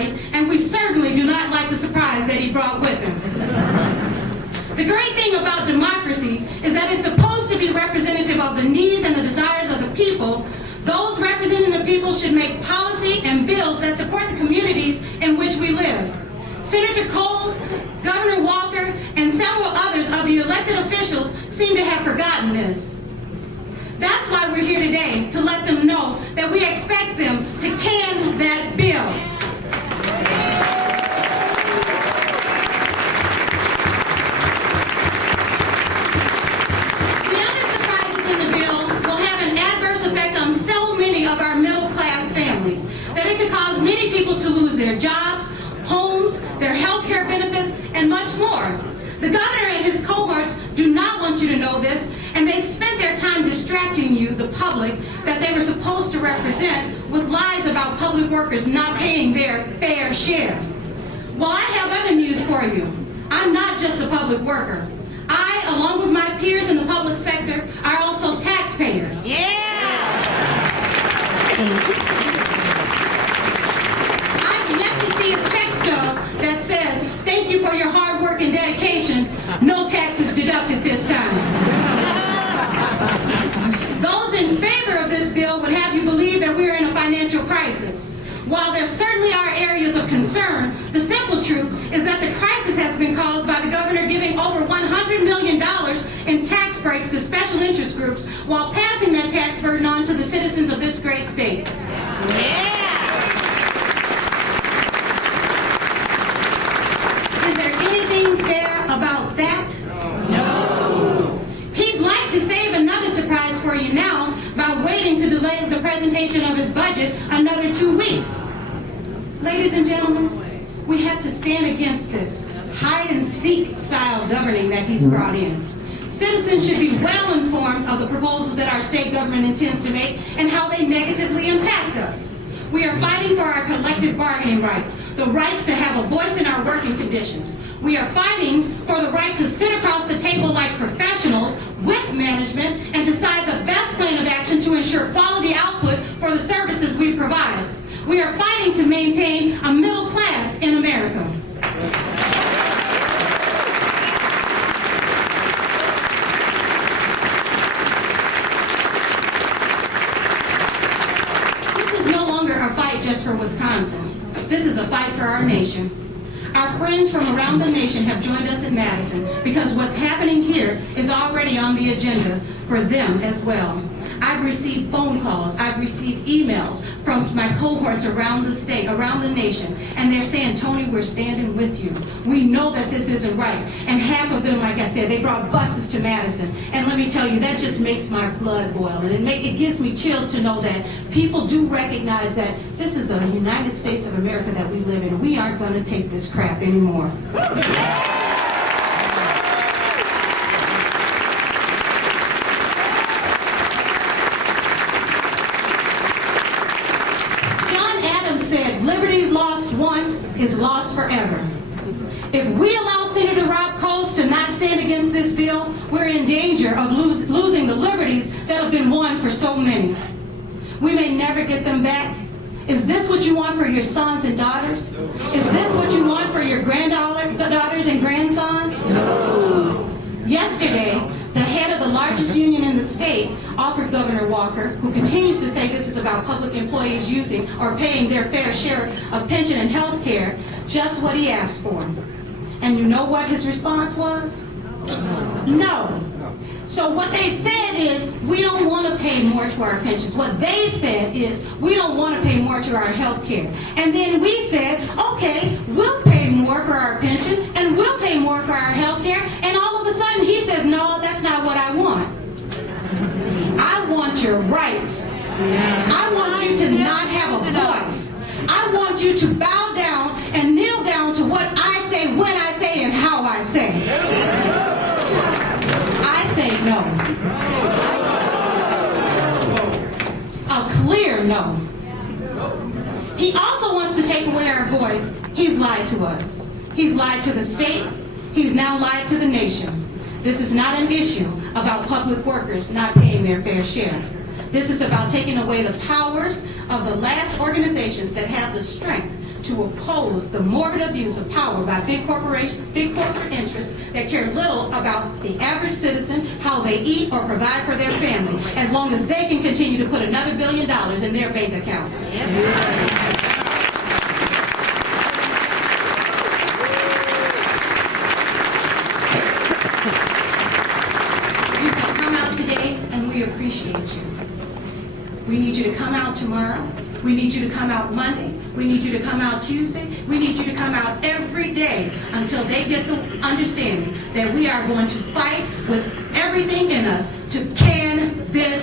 and we certainly do not like the surprise that he brought with him. The great thing about democracy is that it's supposed to be representative of the needs and the desires of the people. Those representing the people should make policy and bills that support the communities in which we live. Senator Coles, Governor Walker, and several others of the elected officials seem to have forgotten this. That's why we're here today, to let them know that we expect them to can that bill. The other surprises in the bill will have an adverse effect on so many of our middle-class families that it could cause many people to lose their jobs, homes, their health care benefits, and much more. The governor and his cohorts do not want you to know this, and they've spent their time distracting you, the public, that they were supposed to represent with lies about public workers not paying their fair share. Well, I have other news for you. I'm not just a public worker. I, along with my peers in the public sector, are also taxpayers. I've yet to see a check stub that says, "Thank you for your hard work and dedication. No taxes deducted this time." Those in favor of this bill would have you believe that we are in a financial crisis. While there certainly are areas of concern, the simple truth is that the crisis has been caused by the governor giving over $100 million in tax breaks to special interest groups while passing that tax burden on to the citizens of this great state. Is there anything fair about that? No. He'd like to save another surprise for you now by waiting to delay the presentation of his budget another 2 weeks. Ladies and gentlemen, we have to stand against this hide-and-seek style governing that he's brought in. Citizens should be well informed of the proposals that our state government intends to make and how they negatively impact us. We are fighting for our collective bargaining rights, the rights to have a voice in our working conditions. We are fighting for the right to sit across the table like professionals with management and decide the best plan of action to ensure quality output for the services we provide. We are fighting to maintain a middle class in America. This is no longer a fight just for Wisconsin. This is a fight for our nation. Our friends from around the nation have joined us in Madison because what's happening here is already on the agenda for them as well. I've received phone calls, I've received emails from my cohorts around the state, around the nation, and they're saying, "Tony, we're standing with you. We know that this isn't right." And half of them, like I said, they brought buses to Madison. And let me tell you, that just makes my blood boil. And it gives me chills to know that people do recognize that this is a United States of America that we live in. We aren't going to take this crap anymore. Liberty lost once is lost forever. If we allow Senator Rob Coles to not stand against this bill, we're in danger of losing the liberties that have been won for so many. We may never get them back. Is this what you want for your sons and daughters? Is this what you want for your granddaughters and grandsons? No. Yesterday, the head of the largest union in the state offered Governor Walker, who continues to say this is about public employees using or paying their fair share of pension and health care, just what he asked for. And you know what his response was? No. So what they've said is, we don't want to pay more to our pensions. What they've said is, we don't want to pay more to our health care. And then we said, okay, we'll pay more for our pension and we'll pay more for our health care. And all of a sudden he says, no, that's not what I want. I want your rights. I want you to not have a voice. I want you to bow down and kneel down to what I say, when I say, and how I say. I say no. A clear no. He also wants to take away our voice. He's lied to us. He's lied to the state. He's now lied to the nation. This is not an issue about public workers not paying their fair share. This is about taking away the powers of the last organizations that have the strength to oppose the morbid abuse of power by big corporate interests that care little about the average citizen, how they eat or provide for their family, as long as they can continue to put another $1 billion in their bank account. You have come out today, and we appreciate you. We need you to come out tomorrow. We need you to come out Monday. We need you to come out Tuesday. We need you to come out every day until they get the understanding that we are going to fight with everything in us to can this